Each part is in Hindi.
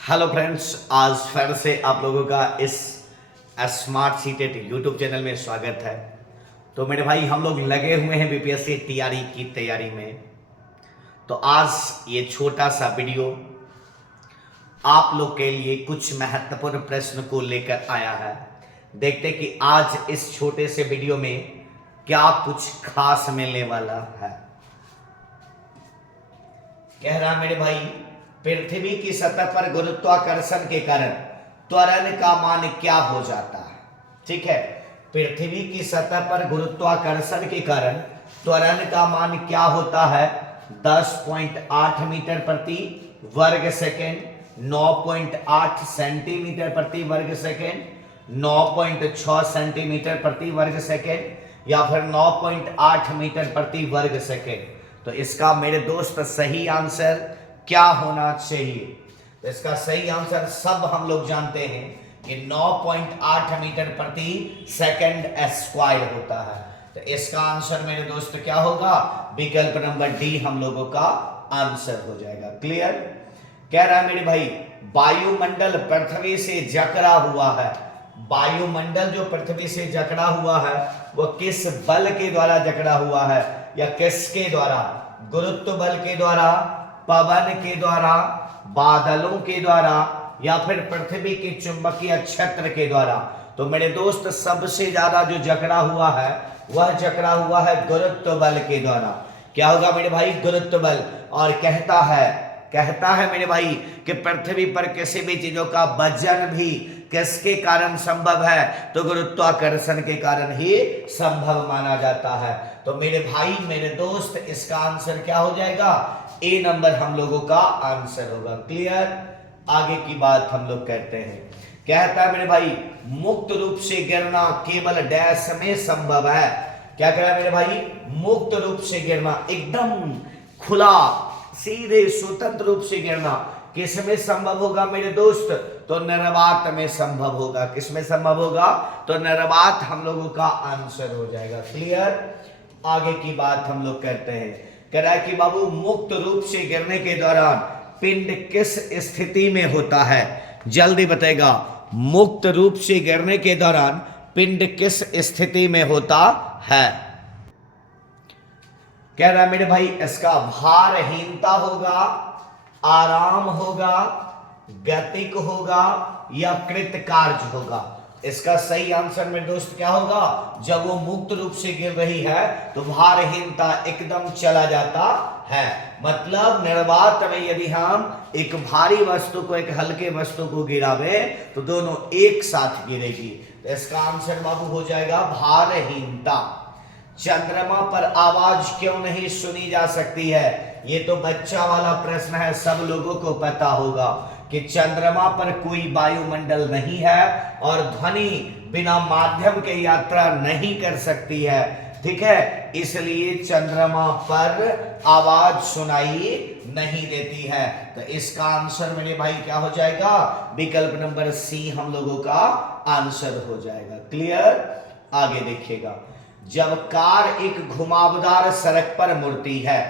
हेलो फ्रेंड्स, आज फिर से आप लोगों का इस स्मार्ट सीटेड यूट्यूब चैनल में स्वागत है। तो मेरे भाई, हम लोग लगे हुए हैं बीपीएससी टीआरई की तैयारी में। तो आज ये छोटा सा वीडियो आप लोग के लिए कुछ महत्वपूर्ण प्रश्न को लेकर आया है। देखते कि आज इस छोटे से वीडियो में क्या कुछ खास मिलने वाला है। कह रहा मेरे भाई, पृथ्वी की सतह पर गुरुत्वाकर्षण के कारण त्वरण का मान क्या हो जाता है। ठीक है, पृथ्वी की सतह पर गुरुत्वाकर्षण के कारण त्वरण का मान क्या होता है। 10.8 मीटर प्रति वर्ग सेकेंड, 9.8 सेंटीमीटर प्रति वर्ग सेकेंड, 9.6 सेंटीमीटर प्रति वर्ग सेकेंड या फिर 9.8 मीटर प्रति वर्ग सेकेंड। तो इसका मेरे दोस्त सही आंसर क्या होना चाहिए। तो इसका सही आंसर सब हम लोग जानते हैं कि 9.8 मीटर प्रति सेकंड स्क्वायर होता है। तो इसका आंसर मेरे दोस्त क्या होगा, विकल्प नंबर डी हम लोगों का आंसर हो जाएगा। क्लियर। कह रहा है मेरे भाई, वायुमंडल पृथ्वी से जकड़ा हुआ है। वायुमंडल जो पृथ्वी से जकड़ा हुआ है वह किस बल के द्वारा जकड़ा हुआ है, या किसके द्वारा। गुरुत्व बल के द्वारा, पवन के द्वारा, बादलों के द्वारा या फिर पृथ्वी के चुंबकीय क्षेत्र के द्वारा। तो मेरे दोस्त, सबसे ज्यादा जो जकड़ा हुआ है वह जकड़ा हुआ है गुरुत्व बल के द्वारा। क्या होगा मेरे भाई, गुरुत्व बल। और कहता है मेरे भाई कि पृथ्वी पर किसी भी चीजों का वजन भी किसके कारण संभव है, तो गुरुत्वाकर्षण के कारण ही संभव माना जाता है। तो मेरे भाई मेरे दोस्त, इसका आंसर क्या हो जाएगा, ए नंबर हम लोगों का आंसर होगा। क्लियर। आगे की बात हम लोग कहते हैं। कहता है मेरे भाई, मुक्त रूप से गिरना केवल डैश में संभव है। क्या कह रहा है मेरे भाई, मुक्त रूप से गिरना, एकदम खुला सीधे स्वतंत्र रूप से गिरना किस में संभव होगा मेरे दोस्त, तो निर्वात में संभव होगा। किस में संभव होगा, तो निर्वात हम लोगों का आंसर हो जाएगा। क्लियर। आगे की बात हम लोग करते हैं। कह रहा है कि बाबू, मुक्त रूप से गिरने के दौरान पिंड किस स्थिति में होता है। जल्दी बताएगा, मुक्त रूप से गिरने के दौरान पिंड किस स्थिति में होता है। कह रहा है मेरे भाई, इसका भारहीनता होगा, आराम होगा, गतिक होगा या कृतकार्य होगा। इसका सही आंसर मेरे दोस्त क्या होगा, जब वो मुक्त रूप से गिर रही है तो भारहीनता एकदम चला जाता है। मतलब निर्वात में यदि हम एक भारी वस्तु को एक हल्के वस्तु को गिरावे तो दोनों एक साथ गिरेगी। तो इसका आंसर बाबू हो जाएगा भारहीनता। चंद्रमा पर आवाज क्यों नहीं सुनी जा सकती है, ये तो बच्चा वाला प्रश्न है, सब लोगों को पता होगा कि चंद्रमा पर कोई वायुमंडल नहीं है और ध्वनि बिना माध्यम के यात्रा नहीं कर सकती है। ठीक है, इसलिए चंद्रमा पर आवाज सुनाई नहीं देती है। तो इसका आंसर मेरे भाई क्या हो जाएगा, विकल्प नंबर सी हम लोगों का आंसर हो जाएगा। क्लियर। आगे देखिएगा, जब कार एक घुमावदार सड़क पर मुड़ती है।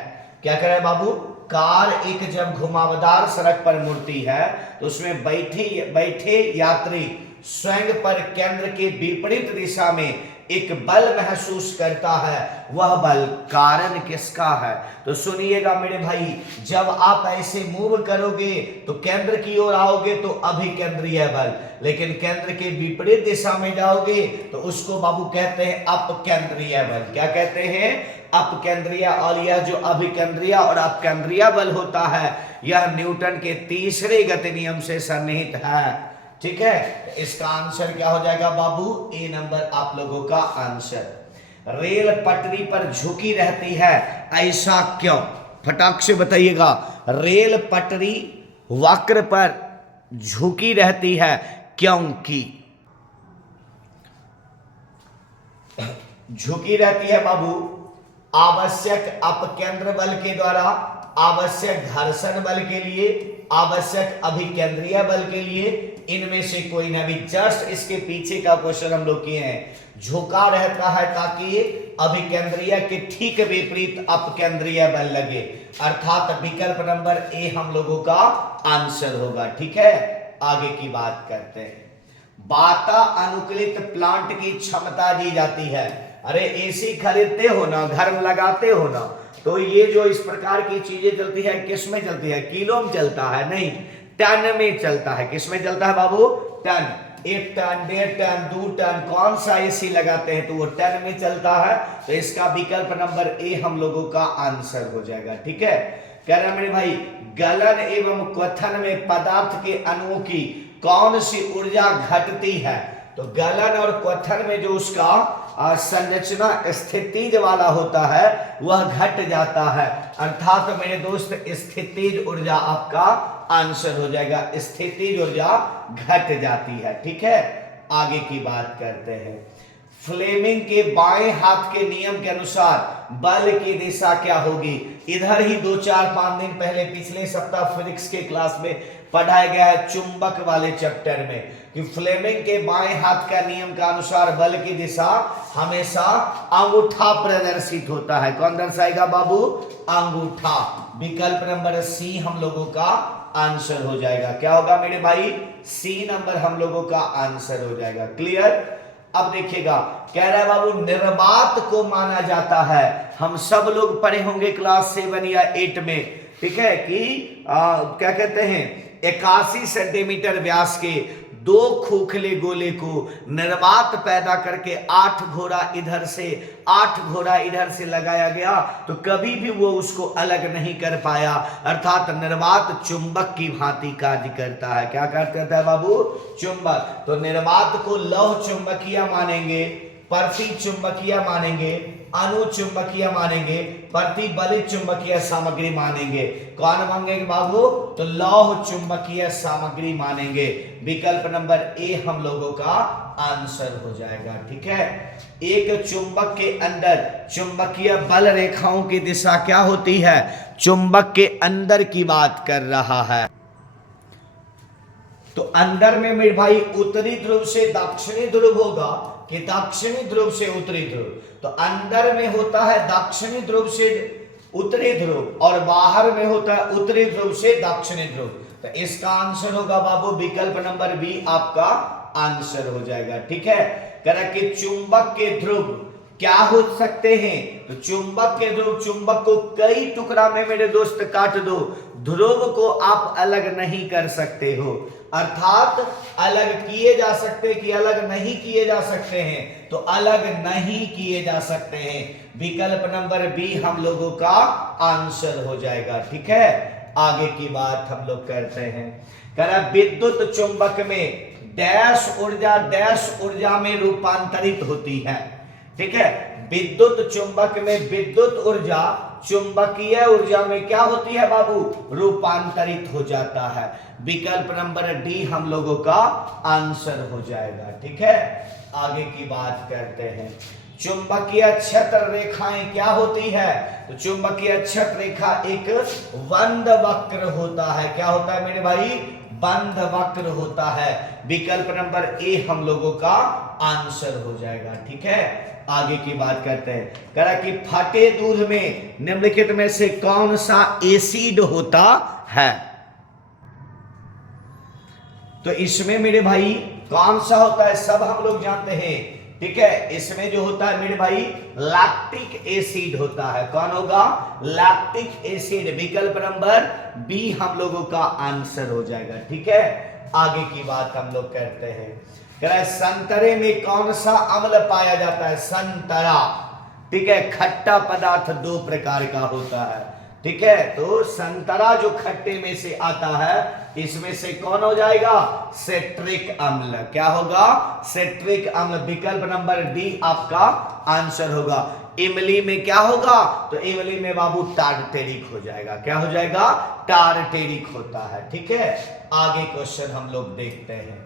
क्या कह रहे हैं बाबू, कार एक जब घुमावदार सड़क पर मुड़ती है तो उसमें बैठे यात्री स्वयं पर केंद्र के विपरीत दिशा में एक बल महसूस करता है। वह बल कारण किसका है। तो सुनिएगा मेरे भाई, जब आप ऐसे मूव करोगे तो केंद्र की ओर आओगे तो अभिकेंद्रीय बल, लेकिन केंद्र के विपरीत दिशा में जाओगे तो उसको बाबू कहते हैं अपकेंद्रीय बल। क्या कहते हैं, अपकेंद्रीय। और यह जो अभिकेंद्रीय और अपकेंद्रीय बल होता है यह न्यूटन के तीसरे गति नियम से सन्निहित है। ठीक है, इसका आंसर क्या हो जाएगा बाबू, ए नंबर आप लोगों का आंसर। रेल पटरी पर झुकी रहती है, ऐसा क्यों, फटाक से बताइएगा। रेल पटरी वक्र पर झुकी रहती है क्योंकि झुकी रहती है बाबू, आवश्यक अपकेंद्र बल के द्वारा, आवश्यक घर्षण बल के लिए, आवश्यक अभिकेंद्रीय बल के लिए, इनमें से कोई ना भी। जस्ट इसके पीछे का क्वेश्चन हम लोग किए हैं, झुका रहता है ताकि अभिकेंद्रीय के ठीक विपरीत अपकेंद्रीय बल लगे, अर्थात विकल्प नंबर ए हम लोगों का आंसर होगा। ठीक है, आगे की बात करते हैं। वातानुकूलित प्लांट की क्षमता दी जाती है। अरे एसी खरीदते हो ना, घर में लगाते हो ना, तो ये जो इस प्रकार की चीजें चलती है किस में चलती है? किलो में चलता है, नहीं टन में चलता है। किस में चलता है बाबू? टन। 1 टन, 1.5 टन, 2 टन, कौन सा एसी लगाते हैं तो वो टन में चलता है। तो इसका विकल्प नंबर ए हम लोगों का आंसर हो जाएगा। ठीक है, कह रहा मेरे भाई गलन एवं क्वथन में पदार्थ के अणुओं की कौन सी ऊर्जा घटती है? तो गलन और क्वथन में जो उसका संरचना स्थितिज वाला होता है वह घट जाता है, अर्थात तो मेरे दोस्त स्थितिज ऊर्जा आपका आंसर हो जाएगा। स्थितिज ऊर्जा घट जाती है। ठीक है, आगे की बात करते हैं। फ्लेमिंग के बाएं हाथ के नियम के अनुसार बल की दिशा क्या होगी? इधर ही 2-4-5 दिन पहले पिछले सप्ताह फिजिक्स के क्लास में पढ़ाया गया है चुंबक वाले चैप्टर में कि फ्लेमिंग के बाएं हाथ का नियम का अनुसार बल की दिशा हमेशा अंगूठा प्रदर्शित होता है। कौन दर्शाएगा बाबू? अंगूठा। विकल्प नंबर सी हम लोगों का आंसर हो जाएगा। क्या होगा मेरे भाई? सी नंबर हम लोगों का आंसर हो जाएगा। क्लियर? अब देखिएगा, कह रहा है बाबू निर्वात को माना जाता है, हम सब लोग पढ़े होंगे क्लास 7 या 8 में, ठीक है, कि क्या कहते हैं 81 सेंटीमीटर व्यास के 2 खोखले गोले को निर्वात पैदा करके 8 घोड़ा इधर से 8 घोड़ा इधर से लगाया गया तो कभी भी वो उसको अलग नहीं कर पाया, अर्थात निर्वात चुंबक की भांति कार्य करता है। क्या कार्य करता है बाबू? चुंबक। तो निर्वात को लौह चुंबकीय मानेंगे, प्रति चुंबकीय मानेंगे, अनुचुंबकीय मानेंगे, प्रतिबलित चुंबकीय सामग्री मानेंगे। कौन मानेंगे बाबू? तो लौह चुंबकीय सामग्री मानेंगे। विकल्प नंबर ए हम लोगों का आंसर हो जाएगा। ठीक है, एक चुंबक के अंदर चुंबकीय बल रेखाओं की दिशा क्या होती है? चुंबक के अंदर की बात कर रहा है। तो अंदर में मेरे भाई उत्तरी ध्रुव से दक्षिणी ध्रुव होगा कि दक्षिणी ध्रुव से उत्तरी ध्रुव? तो अंदर में होता है दक्षिणी ध्रुव से उत्तरी ध्रुव और बाहर में होता है उत्तरी ध्रुव से दक्षिणी ध्रुव। तो इसका आंसर होगा बाबू विकल्प नंबर बी आपका आंसर हो जाएगा। ठीक है, कह रहा कि चुंबक के ध्रुव क्या हो सकते हैं? तो चुंबक के ध्रुव, चुंबक को कई टुकड़ा में मेरे दोस्त काट दो, ध्रुव को आप अलग नहीं कर सकते हो, अर्थात अलग किए जा सकते कि अलग नहीं किए जा सकते हैं? तो अलग नहीं किए जा सकते हैं। विकल्प नंबर बी हम लोगों का आंसर हो जाएगा। ठीक है, आगे की बात हम लोग करते हैं। कह रहा विद्युत चुंबक में डैश ऊर्जा में रूपांतरित होती है। ठीक है, विद्युत चुंबक में विद्युत ऊर्जा चुंबकीय ऊर्जा में क्या होती है बाबू? रूपांतरित हो जाता है। विकल्प नंबर डी हम लोगों का आंसर हो जाएगा। ठीक है, आगे की बात करते हैं। चुंबकीय क्षेत्र रेखाएं क्या होती है? तो चुंबकीय क्षेत्र रेखा एक बंद वक्र होता है। क्या होता है मेरे भाई? बंद वक्र होता है। विकल्प नंबर ए हम लोगों का आंसर हो जाएगा। ठीक है, आगे की बात करते हैं। कह रहा कि फटे दूध में निम्नलिखित में से कौन सा एसिड होता है? तो इसमें मेरे भाई कौन सा होता है सब हम लोग जानते हैं। ठीक है, इसमें जो होता है मेरे भाई लैक्टिक एसिड होता है। कौन होगा? Lactic acid. विकल्प नंबर बी हम लोगों का आंसर हो जाएगा। ठीक है, आगे की बात हम लोग करते हैं। संतरे में कौन सा अम्ल पाया जाता है? संतरा। ठीक है, खट्टा पदार्थ 2 प्रकार का होता है। ठीक है, तो संतरा जो खट्टे में से आता है इसमें से कौन हो जाएगा? सिट्रिक अम्ल। क्या होगा? सिट्रिक अम्ल। विकल्प नंबर डी आपका आंसर होगा। इमली में क्या होगा? तो इमली में बाबू टारटेरिक हो जाएगा। क्या हो जाएगा? टारटेरिक होता है। ठीक है, आगे क्वेश्चन हम लोग देखते हैं।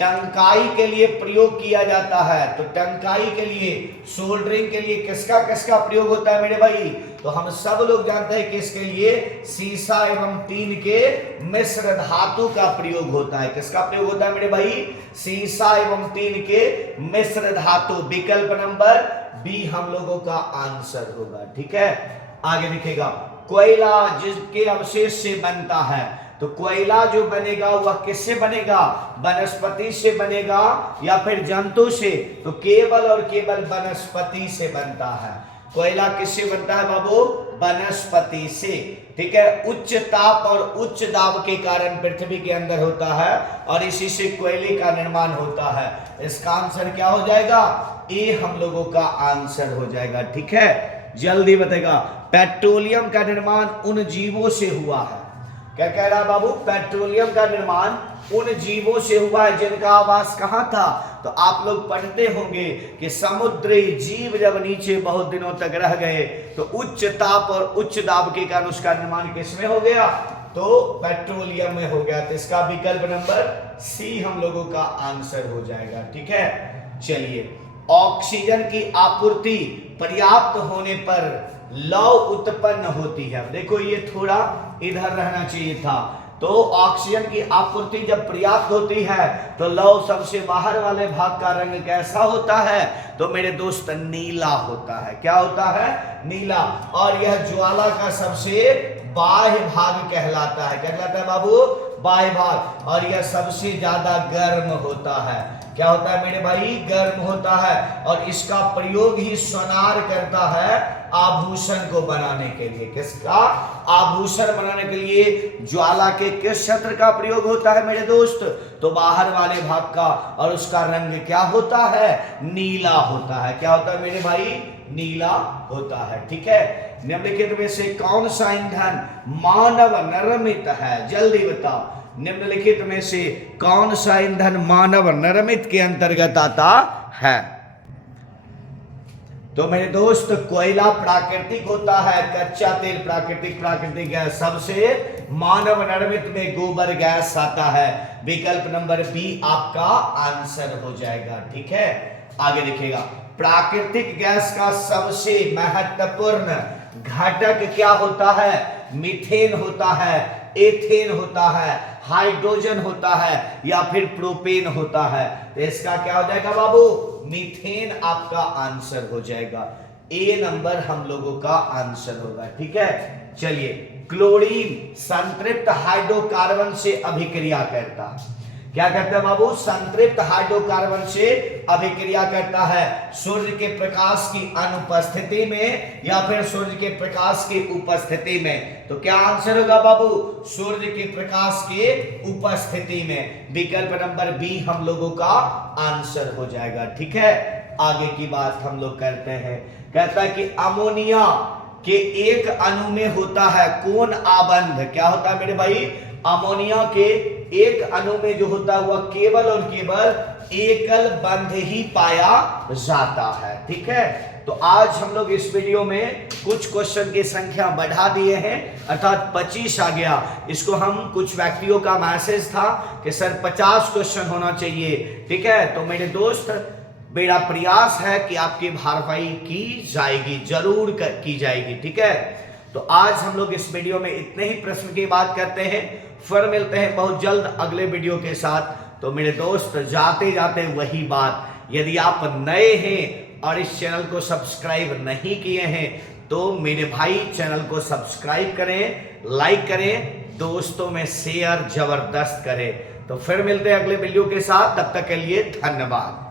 टंकाई के लिए प्रयोग किया जाता है। तो टंकाई के लिए, सोल्डरिंग के लिए किसका किसका प्रयोग होता है मेरे भाई? तो हम सब लोग जानते हैं कि इसके लिए सीसा एवं टीन के मिश्र धातु का प्रयोग होता है। किसका प्रयोग होता है मेरे भाई? सीसा एवं टीन के मिश्र धातु। विकल्प नंबर बी हम लोगों का आंसर होगा। ठीक है, आगे दिखेगा कोयला जिसके अवशेष से बनता है। तो कोयला जो बनेगा वह किससे बनेगा? वनस्पति से बनेगा या फिर जंतु से? तो केवल और केवल वनस्पति से बनता है। कोयला किससे बनता है बाबू? वनस्पति से। ठीक है, उच्च ताप और उच्च दाब के कारण पृथ्वी के अंदर होता है और इसी से कोयले का निर्माण होता है। इसका आंसर क्या हो जाएगा? ए हम लोगों का आंसर हो जाएगा। ठीक है, जल्दी बताएगा। पेट्रोलियम का निर्माण उन जीवों से हुआ है। क्या कह रहा है बाबू? पेट्रोलियम का निर्माण उन जीवों से हुआ है जिनका आवास कहां था? तो आप लोग पढ़ते होंगे कि समुद्री जीव जब नीचे बहुत दिनों तक रह गए तो उच्च ताप और उच्च दाब के कारण उसका निर्माण किसमें हो गया? तो पेट्रोलियम में हो गया। तो इसका विकल्प नंबर सी हम लोगों का आंसर हो जाएगा। ठीक है, चलिए, ऑक्सीजन की आपूर्ति पर्याप्त होने पर लौ उत्पन्न होती है। देखो ये थोड़ा इधर रहना चाहिए था। तो ऑक्सीजन की आपूर्ति जब पर्याप्त होती है तो लौ सबसे बाहर वाले भाग का रंग कैसा होता है? तो मेरे दोस्त नीला होता है। क्या होता है? नीला। और यह ज्वाला का सबसे बाह्य भाग कहलाता है। क्या कहलाता है बाबू? बाह्य भाग। और यह सबसे ज्यादा गर्म होता है। क्या होता है मेरे भाई? गर्म होता है। और इसका प्रयोग ही सोनार करता है आभूषण को बनाने के लिए। किसका? आभूषण बनाने के लिए ज्वाला के किस क्षेत्र का प्रयोग होता है मेरे दोस्त? तो बाहर वाले भाग का। और उसका रंग क्या होता है? नीला होता है। क्या होता है मेरे भाई? नीला होता है। ठीक है, निम्नलिखित में से कौन सा ईंधन मानव निर्मित है? जल्दी बताओ, निम्नलिखित में से कौन सा ईंधन मानव निर्मित के अंतर्गत आता है? तो मेरे दोस्त कोयला प्राकृतिक होता है, कच्चा तेल प्राकृतिक गैस। सबसे मानव निर्मित में गोबर गैस आता है। विकल्प नंबर बी आपका आंसर हो जाएगा। ठीक है, आगे देखिएगा। प्राकृतिक गैस का सबसे महत्वपूर्ण घटक क्या होता है? मीथेन होता है, एथेन होता है, हाइड्रोजन होता है या फिर प्रोपेन होता है? तो इसका क्या हो जाएगा बाबू? मीथेन आपका आंसर हो जाएगा। ए नंबर हम लोगों का आंसर होगा। ठीक है, चलिए, क्लोरीन संतृप्त हाइड्रोकार्बन से अभिक्रिया करता है। क्या करता है बाबू? संतृप्त हाइड्रोकार्बन से अभिक्रिया करता है सूर्य के प्रकाश की अनुपस्थिति में या फिर सूर्य के प्रकाश की उपस्थिति में। तो क्या आंसर होगा बाबू? सूर्य के प्रकाश के उपस्थिति में। विकल्प नंबर बी हम लोगों का आंसर हो जाएगा। ठीक है, आगे की बात हम लोग करते हैं। कहता है कि अमोनिया के एक अणु में होता है कौन आबंध? क्या होता है मेरे भाई? अमोनिया के एक अणु में जो होता है वह केवल और केवल एकल बंध ही पाया जाता है। ठीक है, तो आज हम लोग इस वीडियो में कुछ क्वेश्चन की संख्या बढ़ा दिए हैं, अर्थात 25 आ गया। इसको हम कुछ व्यक्तियों का मैसेज था कि सर 50 क्वेश्चन होना चाहिए। ठीक है, तो मेरे दोस्त मेरा प्रयास है कि आपकी भरपाई की जाएगी, जरूर की जाएगी। ठीक है, तो आज हम लोग इस वीडियो में इतने ही प्रश्न की बात करते हैं। फिर मिलते हैं बहुत जल्द अगले वीडियो के साथ। तो मेरे दोस्त जाते जाते वही बात, यदि आप नए हैं और इस चैनल को सब्सक्राइब नहीं किए हैं तो मेरे भाई चैनल को सब्सक्राइब करें, लाइक करें, दोस्तों में शेयर जबरदस्त करें। तो फिर मिलते हैं अगले वीडियो के साथ, तब तक के लिए धन्यवाद।